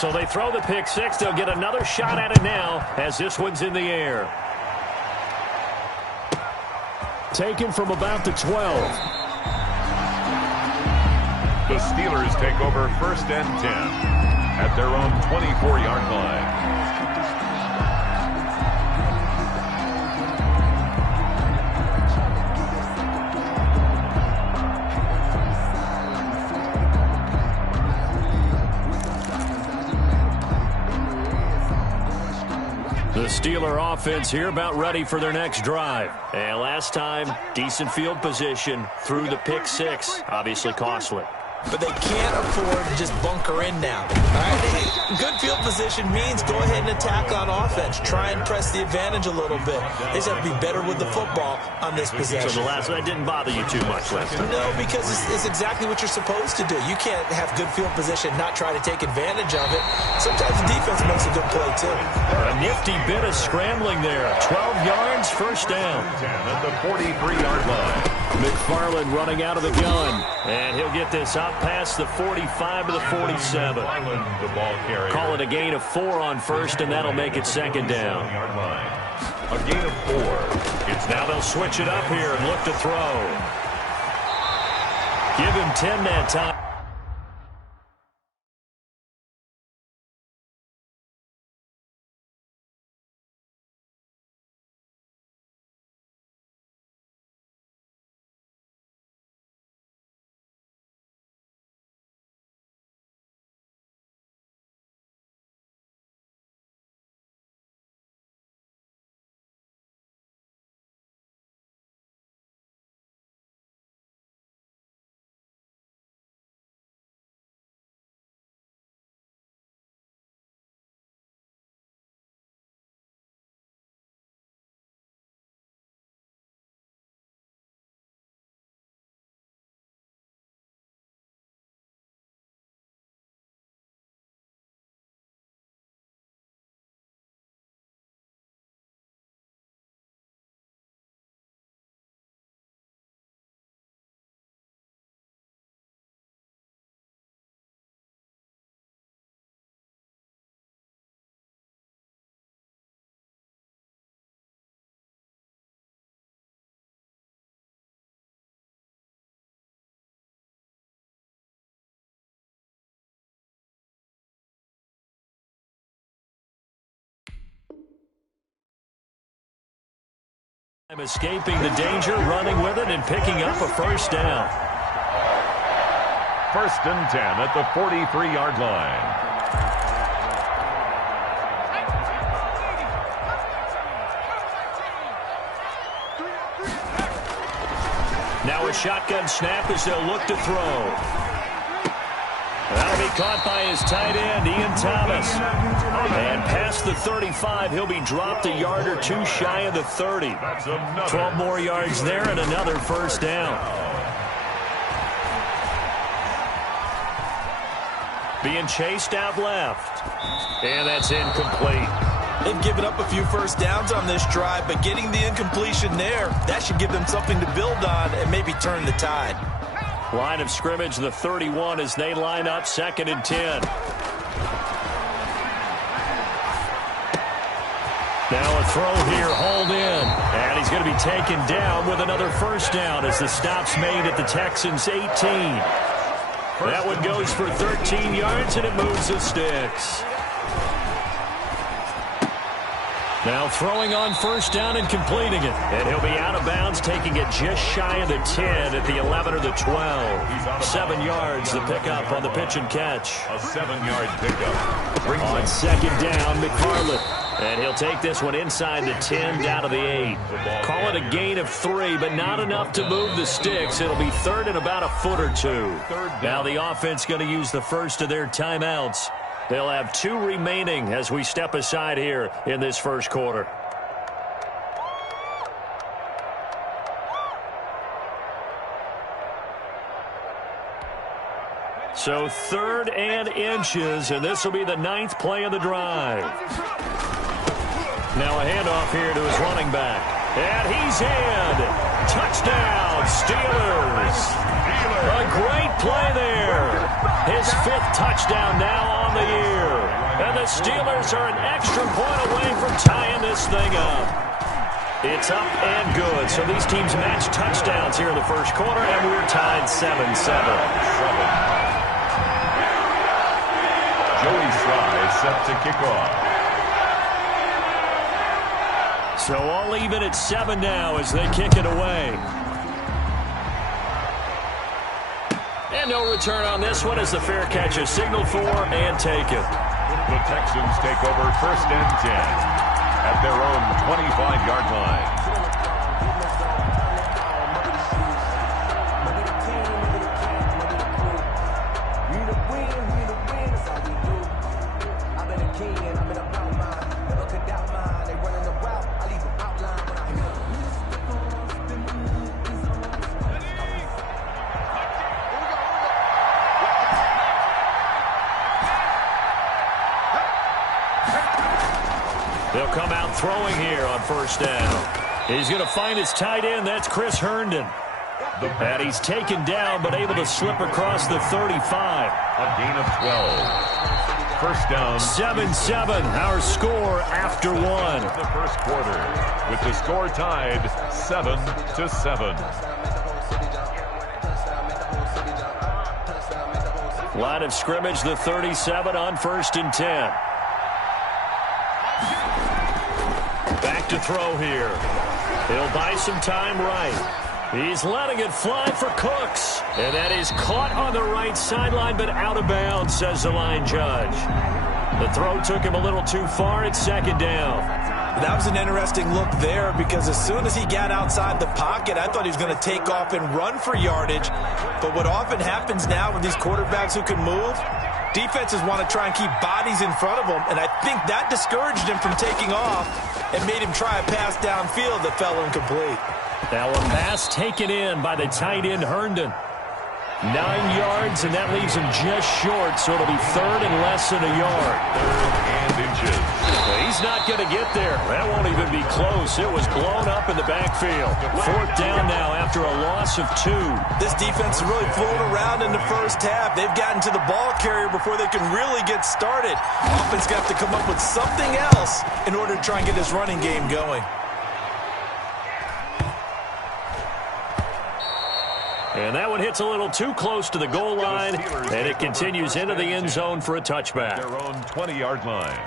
So they throw the pick six. They'll get another shot at it now as this one's in the air. Taken from about the 12. The Steelers take over 1st and 10 at their own 24-yard line. The Steeler offense here about ready for their next drive. And last time, decent field position through the pick six. Obviously costly. But they can't afford to just bunker in now. All right? Good field position means go ahead and attack on offense. Try and press the advantage a little bit. They just have to be better with the football on this possession. So the last one didn't bother you too much last time? No, because it's exactly what you're supposed to do. You can't have good field position, not try to take advantage of it. Sometimes the defense makes a good play, too. A nifty bit of scrambling there. 12 yards, first down. At the 43-yard line. McFarland running out of the gun. And he'll get this up past the 45 to the 47. The ball carrier. Call it a gain of 4 on first, and that'll make it second down. A gain of 4. It's now they'll switch it up here and look to throw. Give him 10 that time. Escaping the danger, running with it, and picking up a first down. 1st and 10 at the 43-yard line. Now a shotgun snap as they'll look to throw. That'll be caught by his tight end, Ian Thomas. And past the 35, he'll be dropped a yard or two shy of the 30. 12 more yards there and another first down. Being chased out left. And that's incomplete. They've given up a few first downs on this drive, but getting the incompletion there, that should give them something to build on and maybe turn the tide. Line of scrimmage, the 31 as they line up 2nd and 10. Now a throw here, hauled in. And he's going to be taken down with another first down as the stop's made at the Texans' 18. That one goes for 13 yards, and it moves the sticks. Now throwing on first down and completing it. And he'll be out of bounds, taking it just shy of the 10 at the 11 or the 12. 7 yards, the pickup on the pitch and catch. A 7-yard pickup. On second down, McFarland. And he'll take this one inside the 10, down to the 8. Call it a gain of 3, but not enough to move the sticks. It'll be 3rd and about a foot or 2. Now the offense going to use the first of their timeouts. They'll have 2 remaining as we step aside here in this first quarter. So 3rd and inches, and this will be the 9th play of the drive. Now a handoff here to his running back. And he's in. Touchdown, Steelers. A great play there. His 5th touchdown now on the year. And the Steelers are an extra point away from tying this thing up. It's up and good. So these teams match touchdowns here in the first quarter, and we're tied 7-7. Joey Sly set to kick off. So all even at 7 now as they kick it away. And no return on this one as the fair catch is signaled for and taken. The Texans take over 1st and 10 at their own 25-yard line. They'll come out throwing here on 1st down. He's going to find his tight end. That's Chris Herndon. And he's taken down but able to slip across the 35. A gain of 12. 1st down. 7-7, our score after 1. The first quarter with the score tied 7-7. Line of scrimmage, the 37 on 1st and 10. Back to throw here. He'll buy some time right. He's letting it fly for Cooks. And that is caught on the right sideline, but out of bounds, says the line judge. The throw took him a little too far. It's 2nd down. That was an interesting look there because as soon as he got outside the pocket, I thought he was going to take off and run for yardage. But what often happens now with these quarterbacks who can move, defenses want to try and keep bodies in front of them, and I think that discouraged him from taking off and made him try a pass downfield that fell incomplete. Now a pass taken in by the tight end Herndon. 9 yards, and that leaves him just short, so it'll be 3rd and less than a yard. 3rd and inches. Well, he's not going to get there. That won't even be close. It was blown up in the backfield. 4th down now after a loss of 2. This defense is really flown around in the first half. They've gotten to the ball carrier before they can really get started. Offense got to come up with something else in order to try and get this running game going. And that one hits a little too close to the goal line, and it continues into the end zone for a touchback. Their own 20-yard line.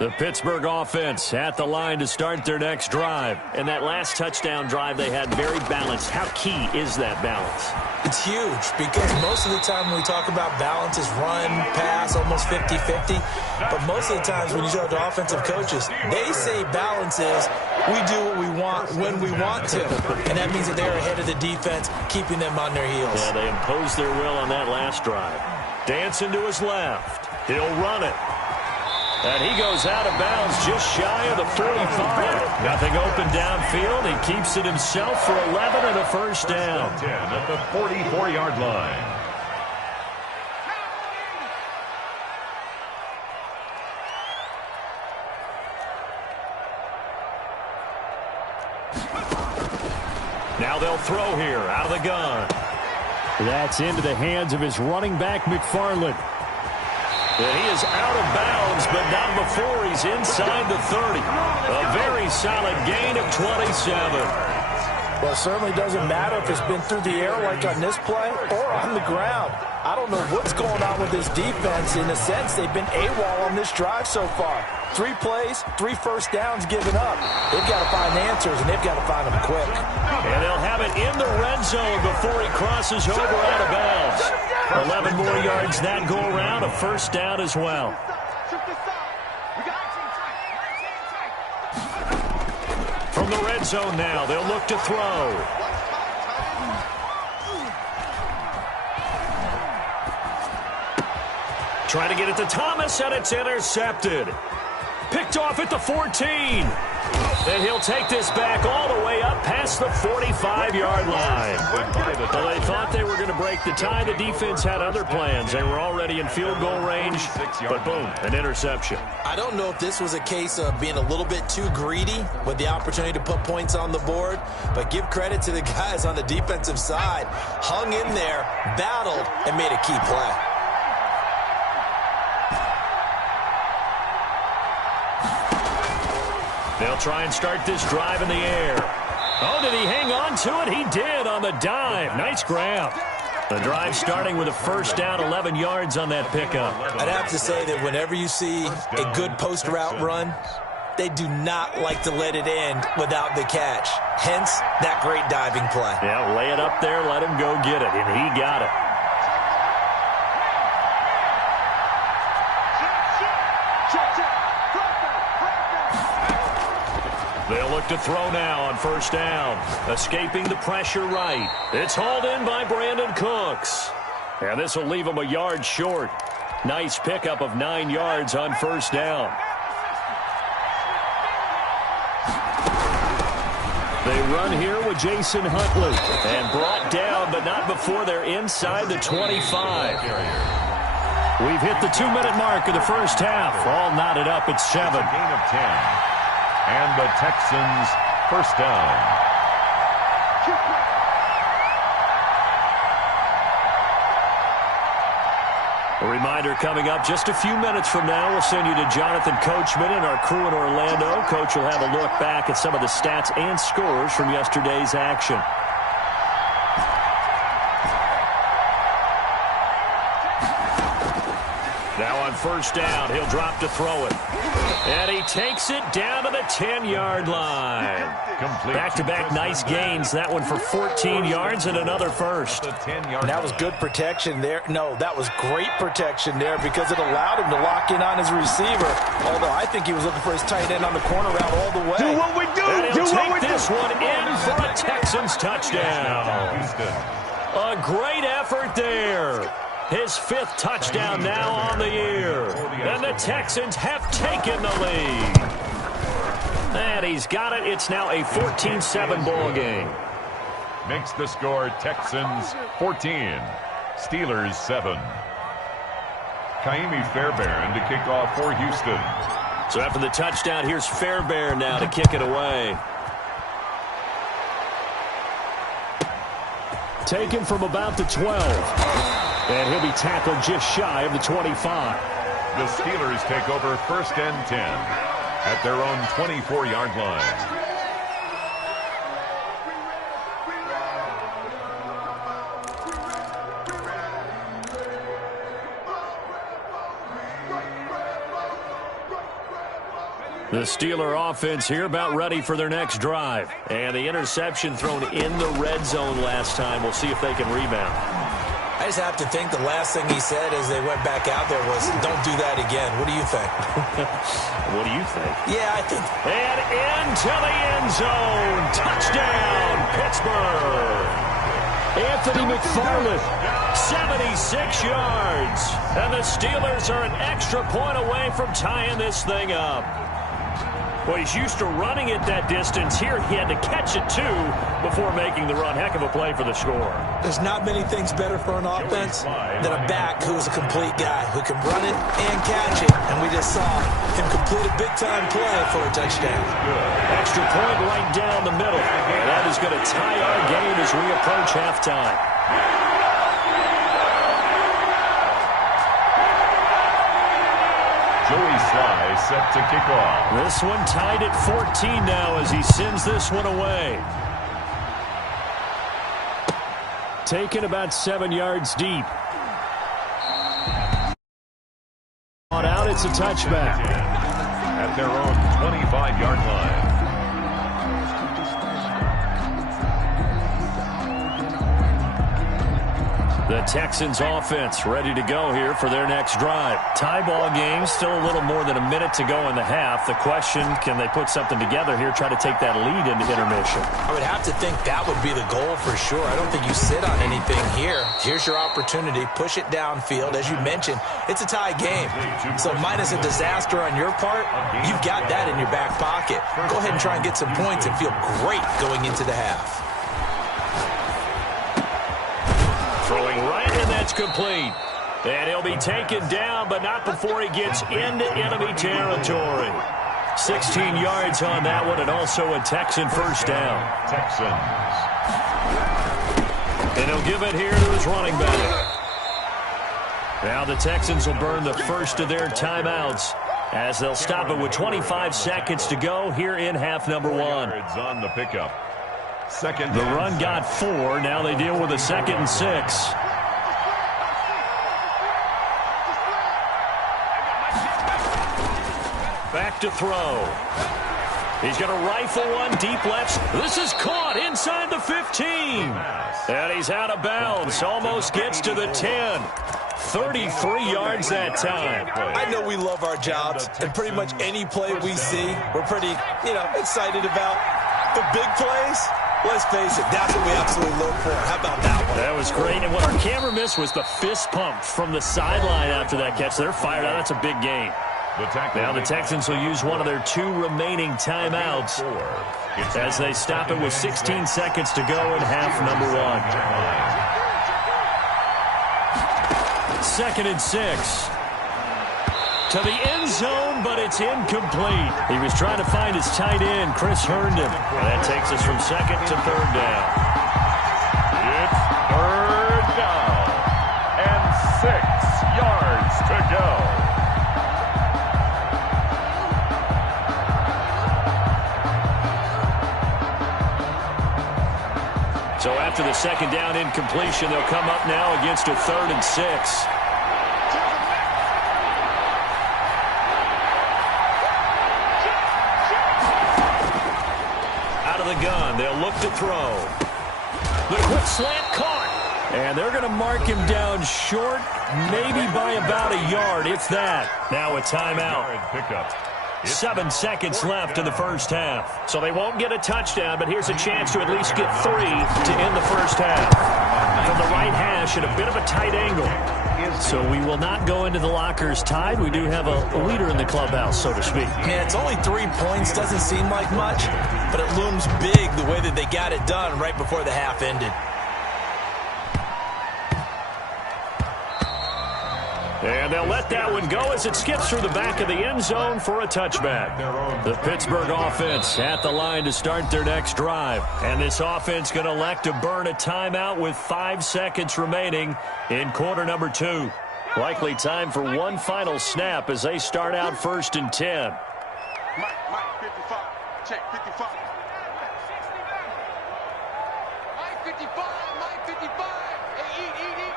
The Pittsburgh offense at the line to start their next drive. And that last touchdown drive they had very balanced. How key is that balance? It's huge because most of the time when we talk about balance is run, pass, almost 50-50. But most of the times when you talk to offensive coaches, they say balance is we do what we want when we want to. And that means that they're ahead of the defense, keeping them on their heels. Yeah, they imposed their will on that last drive. Dancing to his left. He'll run it. And he goes out of bounds just shy of the 45. Nothing open downfield. He keeps it himself for 11 and a 1st down. 10 at the 44-yard line. Now they'll throw here out of the gun. That's into the hands of his running back, McFarland. And he is out of bounds, but not before he's inside the 30. A very solid gain of 27. Well, it certainly doesn't matter if it's been through the air like on this play or on the ground. I don't know what's going on with this defense. In a sense, they've been AWOL on this drive so far. 3 plays, 3 first downs given up. They've got to find answers, and they've got to find them quick. And they'll have it in the red zone before he crosses over out of bounds. 11 more yards that go around, a 1st down as well. From the red zone now, they'll look to throw. Trying to get it to Thomas, and it's intercepted. picked off at the 14. And he'll take this back all the way up past the 45-yard line. Well, they thought they were going to break the tie. The defense had other plans. They were already in field goal range, but boom, an interception. I don't know if this was a case of being a little bit too greedy with the opportunity to put points on the board, but give credit to the guys on the defensive side. Hung in there, battled, and made a key play. They'll try and start this drive in the air. Oh, did he hang on to it? He did on the dive. Nice grab. The drive starting with a first down, 11 yards on that pickup. I'd have to say that whenever you see a good post route run, they do not like to let it end without the catch. Hence, that great diving play. Yeah, lay it up there, let him go get it, and he got it. They'll look to throw now on first down. Escaping the pressure right. It's hauled in by Brandon Cooks. And this will leave him a yard short. Nice pickup of 9 yards on first down. They run here with Jason Huntley. And brought down, but not before they're inside the 25. We've hit the 2-minute mark of the first half. All knotted up at 7. Gain of 10. And the Texans first down. A reminder coming up just a few minutes from now. We'll send you to Jonathan Coachman and our crew in Orlando. Coach will have a look back at some of the stats and scores from yesterday's action. Now on first down, he'll drop to throw it. And he takes it down to the 10-yard line. Back-to-back nice gains. That one for 14 yards and another first. And that was good protection there. No, that was great protection there because it allowed him to lock in on his receiver. Although I think he was looking for his tight end on the corner route all the way. Do what we do! And he'll take this one in for a Texans touchdown. A great effort there. His 5th touchdown now on the year. And the Texans have taken the lead. And he's got it. It's now a 14-7 ball game. Makes the score Texans 14, Steelers 7. Kaimi Fairbairn to kick off for Houston. So after the touchdown, here's Fairbairn now to kick it away. Taken from about the 12. And he'll be tackled just shy of the 25. The Steelers take over first and 10 at their own 24-yard line. The Steeler offense here about ready for their next drive. And the interception thrown in the red zone last time. We'll see if they can rebound. I just have to think the last thing he said as they went back out there was, don't do that again. What do you think? What do you think? Yeah, I think. And into the end zone. Touchdown, Pittsburgh. Anthony McFarland, 76 yards. And the Steelers are an extra point away from tying this thing up. Well, he's used to running it that distance. Here he had to catch it, too, before making the run. Heck of a play for the score. There's not many things better for an offense than a back who's a complete guy who can run it and catch it. And we just saw him complete a big-time play for a touchdown. Extra point right down the middle. And that is going to tie our game as we approach halftime. Joey Sly set to kick off. This one tied at 14 now as he sends this one away. Taken about 7 yards deep. On out, it's a touchback. At their own 25-yard line. The Texans offense ready to go here for their next drive. Tie ball game, still a little more than a minute to go in the half. The question, can they put something together here, try to take that lead into intermission? I would have to think that would be the goal for sure. I don't think you sit on anything here. Here's your opportunity. Push it downfield. As you mentioned, it's a tie game. So minus a disaster on your part, you've got that in your back pocket. Go ahead and try and get some points and feel great going into the half. Throwing right, and that's complete. And he'll be taken down, but not before he gets into enemy territory. 16 yards on that one, and also a Texan first down. Texans. And he'll give it here to his running back. Now the Texans will burn the first of their timeouts as they'll stop it with 25 seconds to go here in half number one. On the pickup. Second. The run got 4. Now they deal with a 2nd and 6. Back to throw. He's going to rifle one deep left. This is caught inside the 15. And he's out of bounds. Almost gets to the 10. 33 yards that time. I know we love our jobs, and pretty much any play we see, we're pretty, excited about. The big plays, let's face it, that's what we absolutely look for. How about that one? That was great. And what our camera missed was the fist pump from the sideline after that catch. They're fired out. That's a big gain. Now the Texans will use one of their 2 remaining timeouts as they stop it with 16 seconds to go in half number one. 2nd and 6. To the end zone, but it's incomplete. He was trying to find his tight end, Chris Herndon. That takes us from 2nd to 3rd down. It's 3rd down and 6 yards to go. So after the 2nd down incompletion, they'll come up now against a 3rd and 6. The gun. They'll look to throw. The quick slant caught. And they're going to mark him down short, maybe by about a yard, if that. Now a timeout. 7 seconds left in the first half. So they won't get a touchdown, but here's a chance to at least get 3 to end the first half. From the right hash at a bit of a tight angle. So we will not go into the lockers tied. We do have a leader in the clubhouse, so to speak. Yeah, it's only 3 points. Doesn't seem like much, but it looms big the way that they got it done right before the half ended. And they'll let that one go as it skips through the back of the end zone for a touchback. The Pittsburgh offense at the line to start their next drive. And this offense going to elect to burn a timeout with 5 seconds remaining in quarter number 2. Likely time for one final snap as they start out 1st and 10. Mike, 55. Check, 55. Mike, 55. Mike, 55. Hey, eat.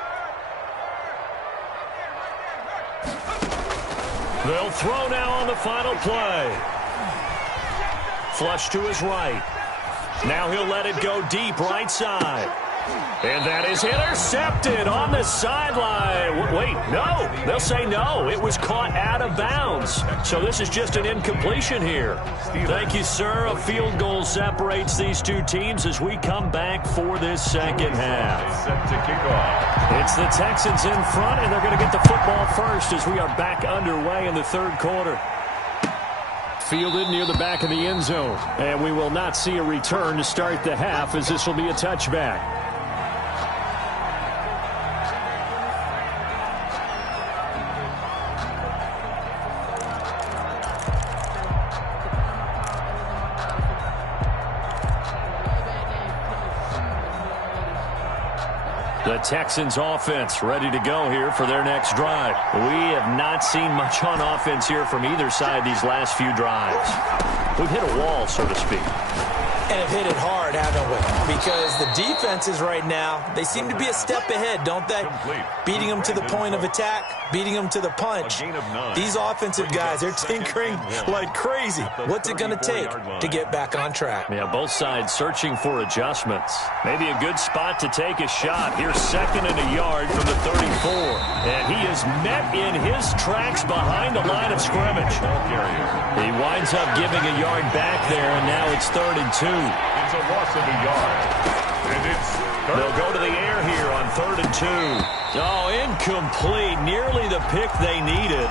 They'll throw now on the final play. Flush to his right. Now he'll let it go deep right side. And that is intercepted on the sideline. Wait, no. They'll say no. It was caught out of bounds. So this is just an incompletion here. Thank you, sir. A field goal separates these two teams as we come back for this second half. Set to kick off. It's the Texans in front, and they're going to get the football first as we are back underway in the 3rd quarter. Fielded near the back of the end zone. And we will not see a return to start the half as this will be a touchback. The Texans offense ready to go here for their next drive. We have not seen much on offense here from either side these last few drives. We've hit a wall, so to speak. And have hit it hard, haven't we? Because the defenses right now, they seem to be a step ahead, don't they? Beating them to the point of attack, beating them to the punch. These offensive guys, they're tinkering like crazy. What's it going to take to get back on track? Yeah, both sides searching for adjustments. Maybe a good spot to take a shot. Here's 2nd and a yard from the 34. And he is met in his tracks behind the line of scrimmage. He winds up giving a yard back there, and now it's 3rd and 2. It's a loss of a yard. And it's they'll go to the air here on 3rd and 2. Oh, incomplete. Nearly the pick they needed.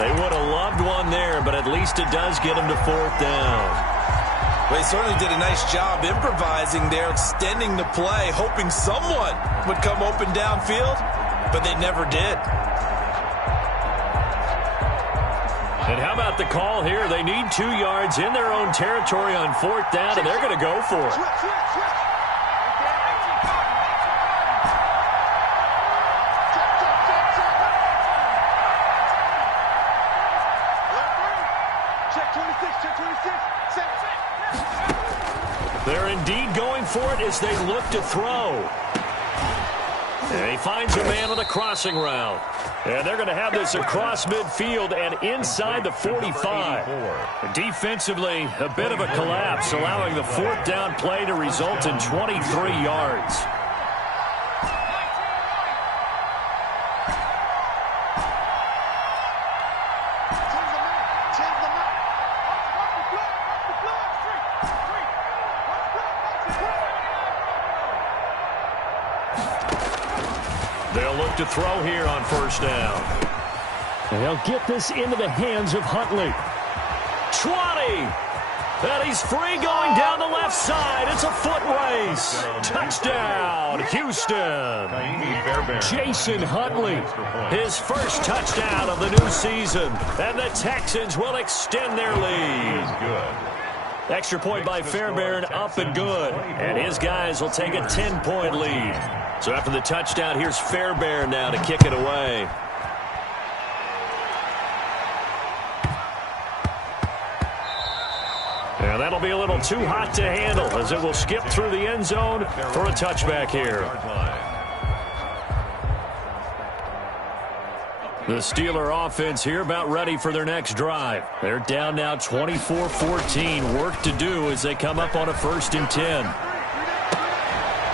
They would have loved one there, but at least it does get them to 4th down. Well, he certainly did a nice job improvising there, extending the play, hoping someone would come open downfield, but they never did. And how about the call here? They need 2 yards in their own territory on 4th down, and they're going to go for it. They're indeed going for it as they look to throw. And he finds a man on the crossing route. And they're going to have this across midfield and inside the 45. Defensively, a bit of a collapse, allowing the 4th down play to result in 23 yards. They'll look to throw here on 1st down. And they'll get this into the hands of Huntley. 20! And he's free going down the left side. It's a foot race. Touchdown, Houston. Jason Huntley, his first touchdown of the new season. And the Texans will extend their lead. Extra point by Fairbairn, up and good. And his guys will take a 10-point lead. So after the touchdown, here's Fairbairn now to kick it away. And that'll be a little too hot to handle as it will skip through the end zone for a touchback here. The Steeler offense here about ready for their next drive. They're down now 24-14. Work to do as they come up on a 1st and 10.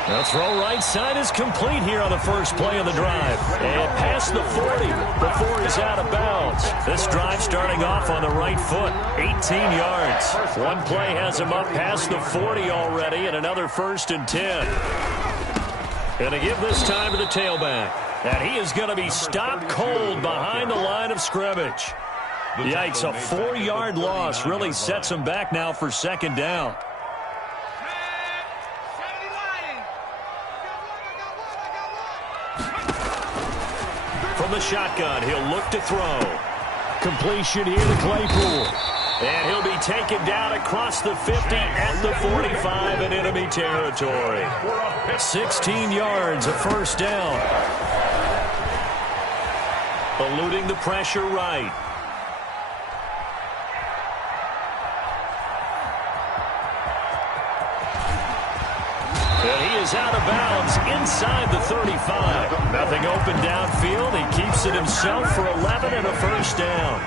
The throw right side is complete here on the first play of the drive. And past the 40 before he's out of bounds. This drive starting off on the right foot. 18 yards. One play has him up past the 40 already and another 1st and 10. Going to give this time to the tailback. And he is going to be stopped cold behind the line of scrimmage. Yikes, a 4-yard loss really sets him back now for 2nd down. From the shotgun, he'll look to throw. Completion here to Claypool. And he'll be taken down across the 50 at the 45 in enemy territory. 16 yards, a 1st down. Eluding the pressure right. And he is out of bounds inside the 35. Nothing open downfield. He keeps it himself for 11 and a 1st down.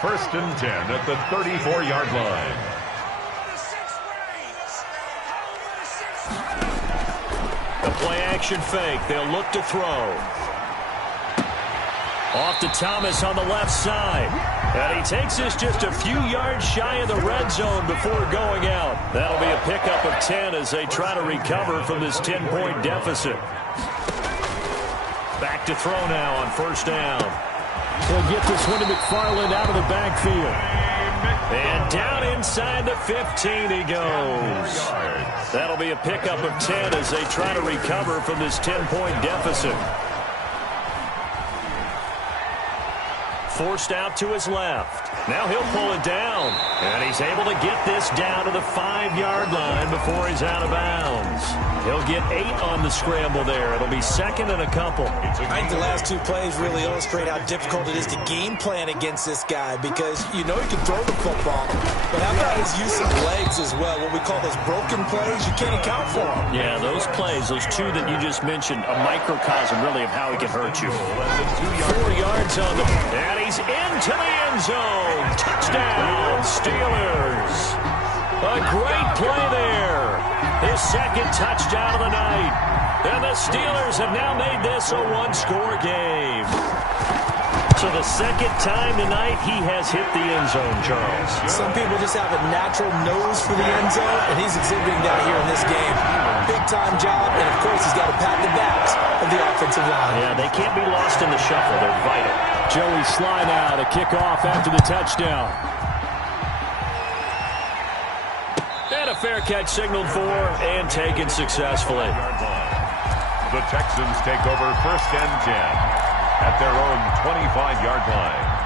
1st and 10 at the 34-yard line. A play-action fake. They'll look to throw. Off to Thomas on the left side. And he takes this just a few yards shy of the red zone before going out. That'll be a pickup of 10 as they try to recover from this 10-point deficit. Back to throw now on 1st down. He'll get this one to McFarland out of the backfield. And down inside the 15 he goes. That'll be a pickup of 10 as they try to recover from this 10-point deficit. Forced out to his left. Now he'll pull it down. And he's able to get this down to the 5-yard line before he's out of bounds. He'll get 8 on the scramble there. It'll be second and a couple. I think the last 2 plays really illustrate how difficult it is to game plan against this guy, because you know he can throw the football, but how about his use of legs as well? What we call those broken plays, you can't account for them. Yeah, those plays, those 2 that you just mentioned, a microcosm really of how he can hurt you. 4 yards on the, and he's into the end zone. Touchdown, Steelers. A great play there. His second touchdown of the night. And the Steelers have now made this a 1-score game. So the second time tonight he has hit the end zone, Charles. Some people just have a natural nose for the end zone, and he's exhibiting that here in this game. Big-time job, and of course he's got to pat the backs of the offensive line. Yeah, they can't be lost in the shuffle. They're vital. Joey Sly now to kick off after the touchdown. And a fair catch signaled for and taken successfully. The Texans take over first and 10 at their own 25-yard line.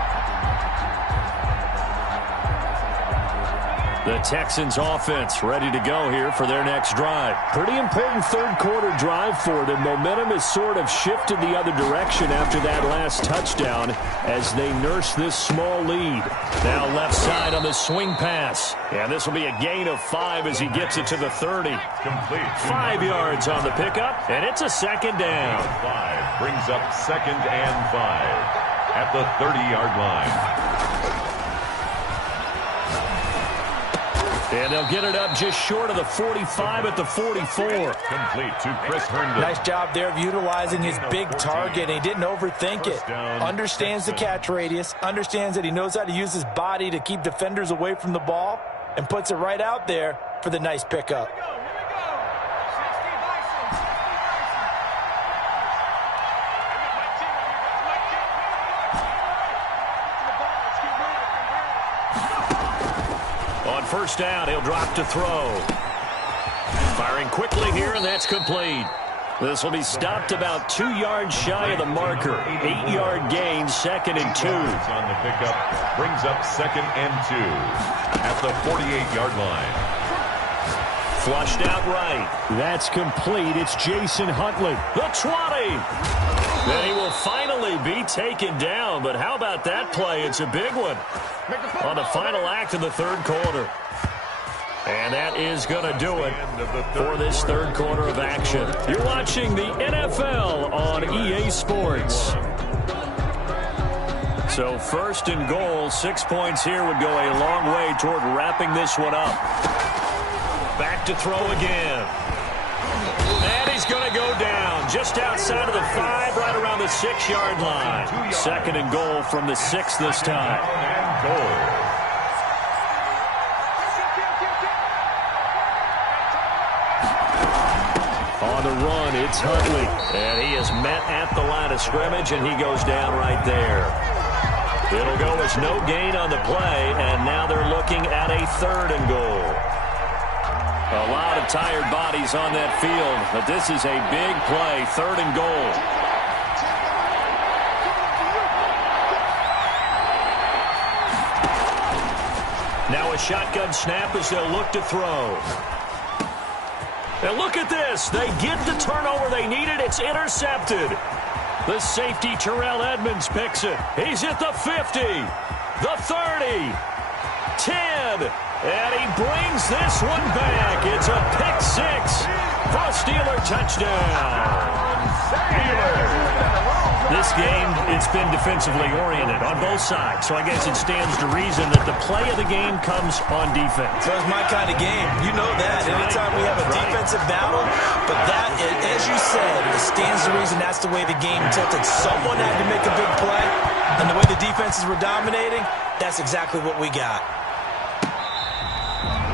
The Texans offense ready to go here for their next drive. Pretty important third-quarter drive for them. Momentum has sort of shifted the other direction after that last touchdown as they nurse this small lead. Now left side on the swing pass. And this will be a gain of 5 as he gets it to the 30. Complete. 5 yards on the pickup, and it's a second down. 5 brings up second and 5 at the 30-yard line. And they'll get it up just short of the 45 at the 44. Complete to Chris Herndon. Nice job there of utilizing his big target. He didn't overthink it. Understands the catch radius. Understands that he knows how to use his body to keep defenders away from the ball. And puts it right out there for the nice pickup. First down, he'll drop to throw. Firing quickly here, and that's complete. This will be stopped about 2 yards shy of the marker. 8-yard gain, second and 2. On the pickup, brings up second and 2 at the 48-yard line. Flushed out right. That's complete. It's Jason Huntley. The 20. Then he will finally be taken down, but how about that play? It's a big one on the final act of the third quarter. And that is going to do it for this third quarter of action. You're watching the NFL on EA Sports. So first and goal, 6 points here would go a long way toward wrapping this one up. Back to throw again. And he's going to go down just outside of the 5, right around the 6-yard line. Second and goal from the 6 this time. Goal. On the run, it's Huntley. And he is met at the line of scrimmage, and he goes down right there. It'll go as no gain on the play, and now they're looking at a third and goal. A lot of tired bodies on that field, but this is a big play, third and goal. Now a shotgun snap as they'll look to throw. And look at this. They get the turnover they needed. It's intercepted. The safety, Terrell Edmonds, picks it. He's at the 50, the 30, 10, and he brings this one back. It's a pick 6 for a Steeler touchdown. This game, it's been defensively oriented on both sides, so I guess it stands to reason that the play of the game comes on defense. So it's my kind of game. You know that. Anytime we have a defensive battle, but that, as you said, it stands to reason that's the way the game tilted. Someone had to make a big play, and the way the defenses were dominating, that's exactly what we got.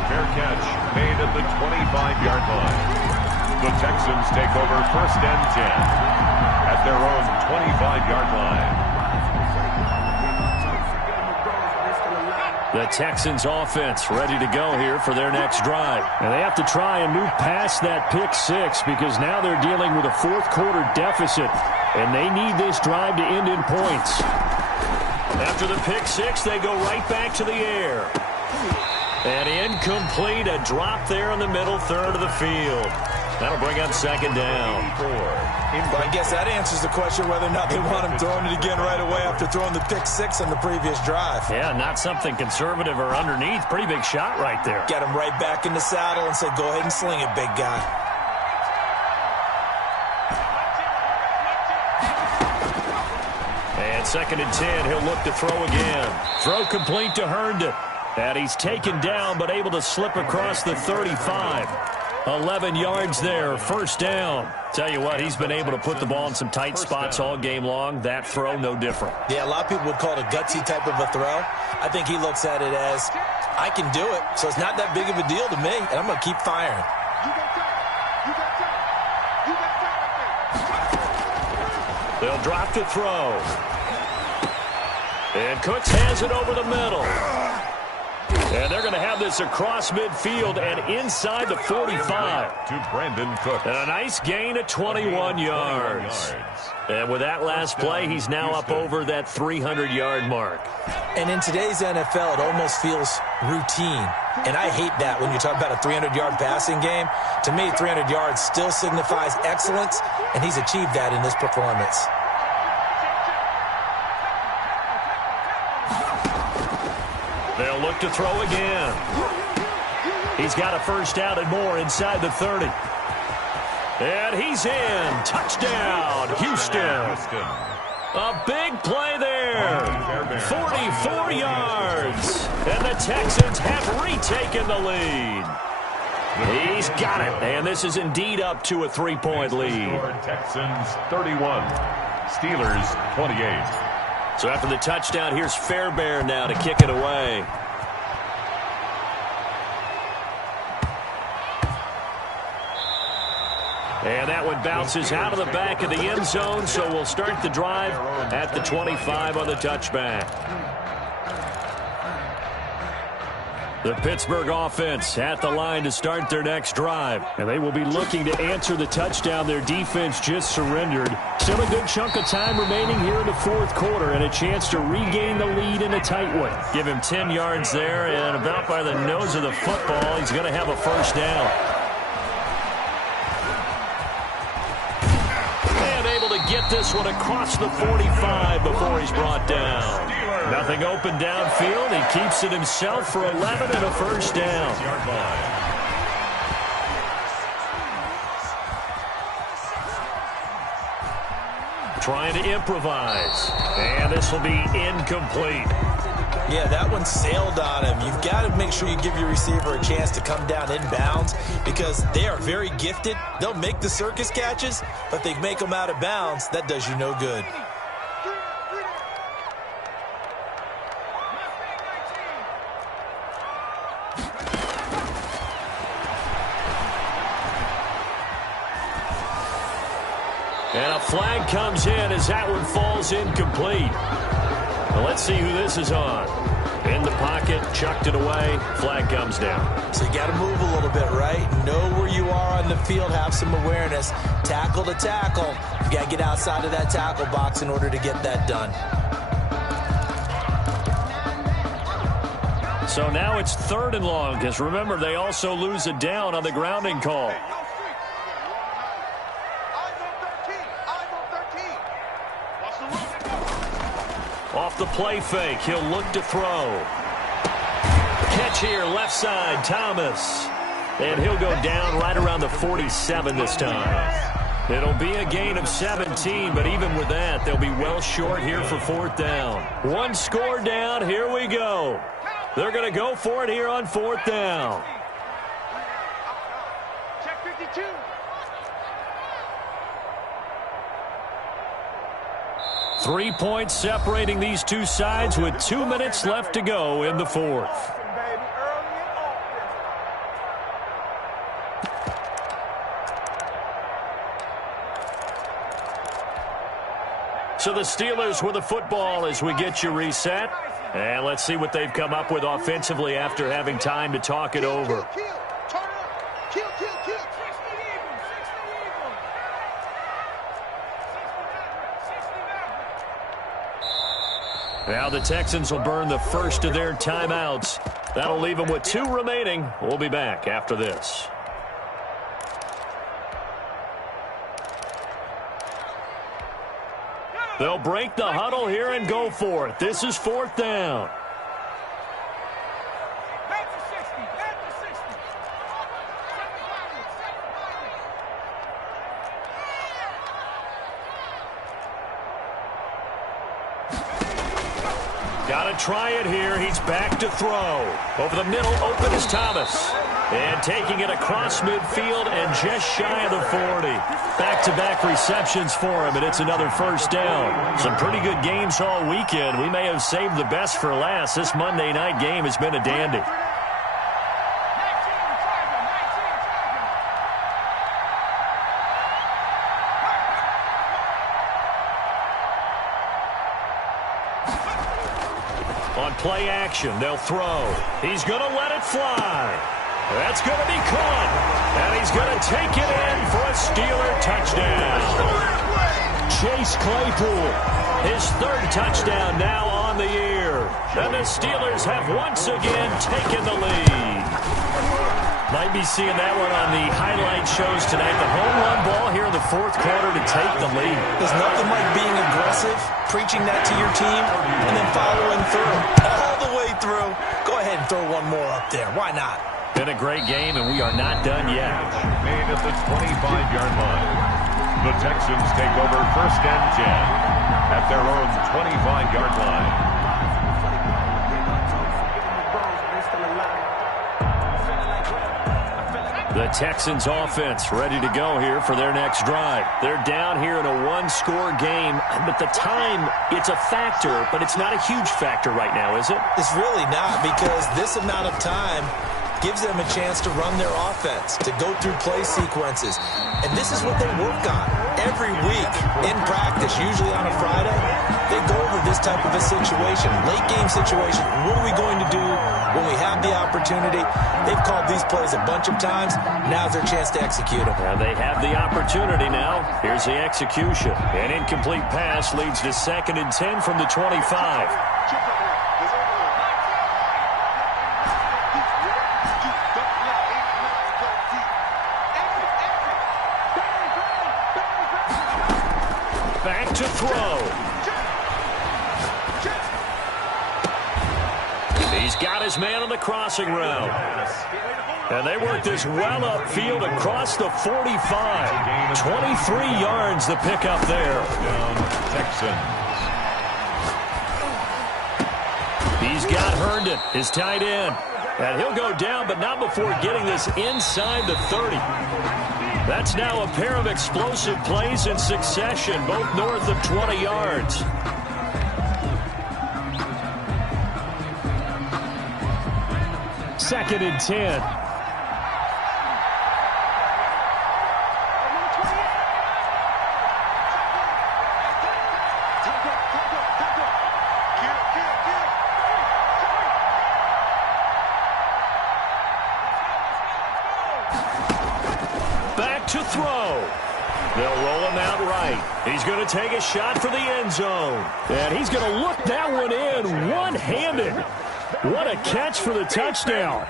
Fair catch made at the 25-yard line. The Texans take over first and 10 at their own 25-yard line. The Texans offense ready to go here for their next drive. And they have to try and move past that pick 6 because now they're dealing with a fourth-quarter deficit, and they need this drive to end in points. After the pick 6, they go right back to the air. And incomplete, a drop there in the middle third of the field. That'll bring up second down. Well, I guess that answers the question whether or not they want him throwing it again right away after throwing the pick six on the previous drive. Yeah, not something conservative or underneath. Pretty big shot right there. Get him right back in the saddle and say, go ahead and sling it, big guy. And second and 10, he'll look to throw again. Throw complete to Herndon. And he's taken down but able to slip across the 35. 11 yards there, first down. Tell you what, he's been able to put the ball in some tight spots all game long. That throw, no different. Yeah, a lot of people would call it a gutsy type of a throw. I think he looks at it as, I can do it, so it's not that big of a deal to me, and I'm going to keep firing. They'll drop to throw. And Cooks has it over the middle. And they're going to have this across midfield and inside the 45. To Brandon Cooks. And a nice gain of 21 yards. And with that last play, he's now up over that 300-yard mark. And in today's NFL, it almost feels routine. And I hate that when you talk about a 300-yard passing game. To me, 300 yards still signifies excellence, and he's achieved that in this performance. They'll look to throw again. He's got a first down and more inside the 30. And he's in. Touchdown, Houston. A big play there. 44 yards. And the Texans have retaken the lead. He's got it. And this is indeed up to a 3-point lead. Texans 31. Steelers 28. So after the touchdown, here's Fairbairn now to kick it away. And that one bounces out of the back of the end zone, so we'll start the drive at the 25 on the touchback. The Pittsburgh offense at the line to start their next drive. And they will be looking to answer the touchdown their defense just surrendered. Still a good chunk of time remaining here in the fourth quarter and a chance to regain the lead in a tight one. Give him 10 yards there, and about by the nose of the football, he's going to have a first down. And able to get this one across the 45 before he's brought down. Nothing open downfield. He keeps it himself for 11 and a first down. Trying to improvise. And this will be incomplete. Yeah, that one sailed on him. You've got to make sure you give your receiver a chance to come down inbounds because they are very gifted. They'll make the circus catches, but they make them out of bounds. That does you no good. And a flag comes in as that one falls incomplete. Well, let's see who this is on. In the pocket, chucked it away, flag comes down. So you got to move a little bit, right? Know where you are on the field, have some awareness. Tackle to tackle. You got to get outside of that tackle box in order to get that done. So now it's 3rd and long, because remember, they also lose a down on the grounding call. Off the play fake, he'll look to throw. Catch here, left side, Thomas. And he'll go down right around the 47 this time. It'll be a gain of 17, but even with that, they'll be well short here for 4th down. One score down, here we go. They're going to go for it here on 4th down. Check 52. Three points separating these two sides with 2 minutes left to go in the 4th. So the Steelers with the football as we get you reset. And let's see what they've come up with offensively after having time to talk it over. Now the Texans will burn the first of their timeouts That'll leave him with 2 remaining. We'll be back after this. They'll break the huddle here and go for it. This is 4th down. Got to try it here. He's back to throw. Over the middle, open is Thomas. And taking it across midfield and just shy of the 40. Back-to-back receptions for him, and it's another 1st down. Some pretty good games all weekend. We may have saved the best for last. This Monday night game has been a dandy. On play action, they'll throw. He's going to let it fly. That's going to be caught. And he's going to take it in for a Steeler touchdown. Chase Claypool, his 3rd touchdown now on the year. And the Steelers have once again taken the lead. Might be seeing that one on the highlight shows tonight. The home run ball here in the 4th quarter to take the lead. There's nothing like being aggressive, preaching that to your team, and then following through. All the way through. Go ahead and throw one more up there. Why not? Been a great game, and we are not done yet. Made at the 25-yard line. The Texans take over 1st and 10 at their own 25-yard line. The Texans offense ready to go here for their next drive. They're down here in a 1-score game, but the time, it's a factor, but it's not a huge factor right now, is it? It's really not, because this amount of time gives them a chance to run their offense, to go through play sequences. And this is what they work on every week in practice, usually on a Friday. They go over this type of a situation, late game situation. What are we going to do when we have the opportunity? They've called these plays a bunch of times. Now's their chance to execute them. Well, they have the opportunity now. Here's the execution. An incomplete pass leads to 2nd and 10 from the 25. Back to throw. He's got his man on the crossing route. And they work this well upfield across the 45. 23 yards the pickup there. Texans. He's got Herndon, his tight end. And he'll go down, but not before getting this inside the 30. That's now a pair of explosive plays in succession, both north of 20 yards. Second and 10. Back to throw. They'll roll him out right. He's going to take a shot for the end zone. And he's going to look that one in one-handed. What a catch for the touchdown.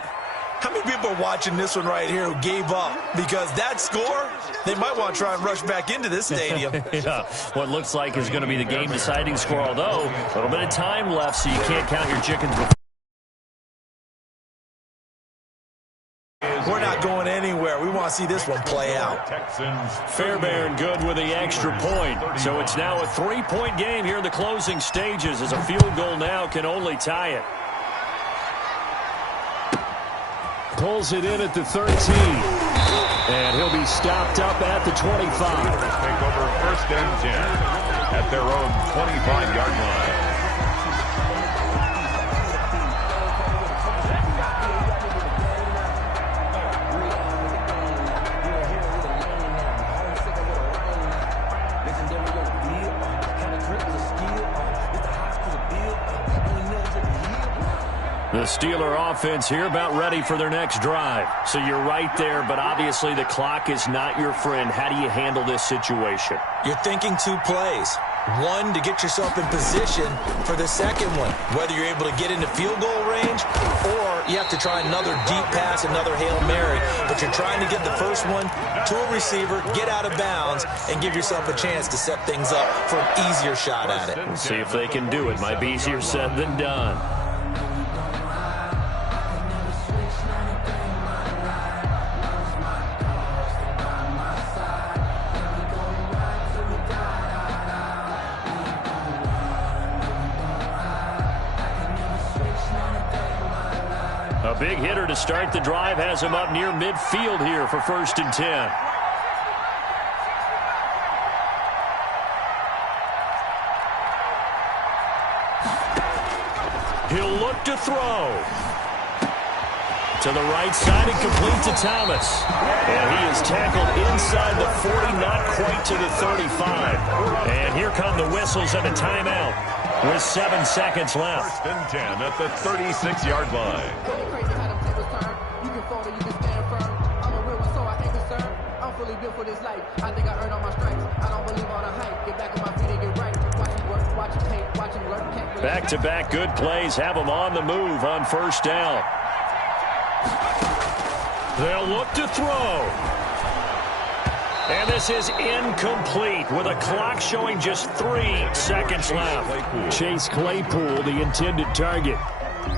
How many people are watching this one right here who gave up? Because that score, they might want to try and rush back into this stadium. Yeah, what looks like is going to be the game-deciding score, although a little bit of time left, so you can't count your chickens before. We're not going anywhere. We want to see this one play out. Fairbairn good with the extra point. So it's now a 3-point game here in the closing stages, as a field goal now can only tie it. Pulls it in at the 13. And he'll be stopped up at the 25. Take over 1st and 10 at their own 25-yard line. The Steeler offense here about ready for their next drive. So you're right there, but obviously the clock is not your friend. How do you handle this situation? You're thinking 2 plays. One, to get yourself in position for the second one, whether you're able to get into field goal range or you have to try another deep pass, another Hail Mary. But you're trying to get the first one to a receiver, get out of bounds, and give yourself a chance to set things up for an easier shot at it. We'll see if they can do it. Might be easier said than done. A big hitter to start the drive has him up near midfield here for 1st and 10. He'll look to throw. To the right side and complete to Thomas. And he is tackled inside the 40, not quite to the 35. And here come the whistles and a timeout with 7 seconds left. 1st and 10 at the 36-yard line. Crazy how them tables turn. You can fold or you can stand firm. I'm a real one, so I ain't concerned. I'm fully built for this life. I think I earned all my stripes. I don't believe all the hype. Get back on my feet and get right. Watch him work, watch him hate, watch him lurk. Back-to-back good plays have them on the move on 1st down. They'll look to throw. And this is incomplete with a clock showing just 3 seconds left. Chase Claypool, the intended target.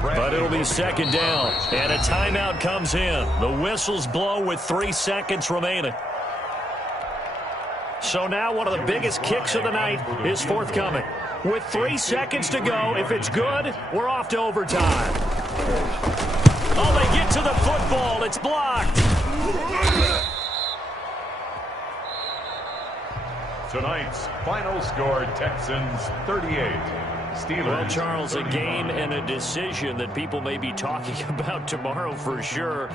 But it'll be 2nd down. And a timeout comes in. The whistles blow with 3 seconds remaining. So now one of the biggest kicks of the night is forthcoming. With 3 seconds to go, if it's good, we're off to overtime. Oh, they get to the football. It's blocked. Tonight's final score, Texans 38. Steelers. Well, Charles, a game and a decision that people may be talking about tomorrow for sure.